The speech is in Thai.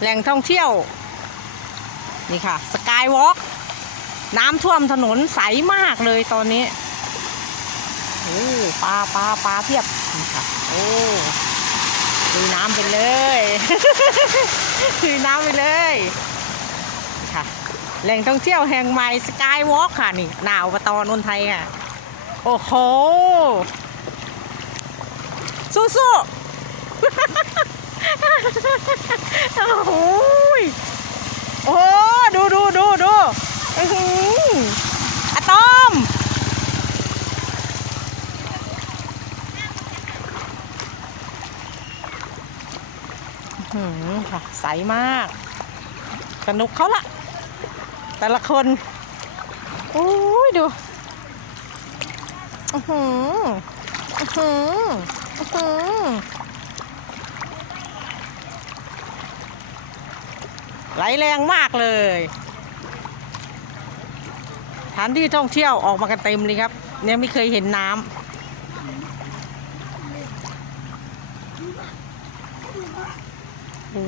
แหล่งท่องเที่ยว นี่ค่ะ สกายวอล์กน้ำท่วมถนนใสมากเลยตอนนี้ โอ้ปลาปลาปลาเพียบนี่ค่ะ โอ้ดูน้ำไปเลยดูน้ำไปเลยค่ะ แหล่งท่องเที่ยวแห่งใหม่สกายวอล์กค่ะนี่หนาวปตนนไทยค่ะ โอ้โห สู้ๆ โอ้โหโอ้ดูดูดูดูอื้อะตอมอื้อหือค่ะใสมาก สนุกเขาละ แต่ละคนโอ้ยดูอือหืออือหืออือหือ ไหลแรงมากเลยสถานที่ท่องเที่ยวออกมากันเต็มเลยครับ เนี่ยไม่เคยเห็นน้ำโอ้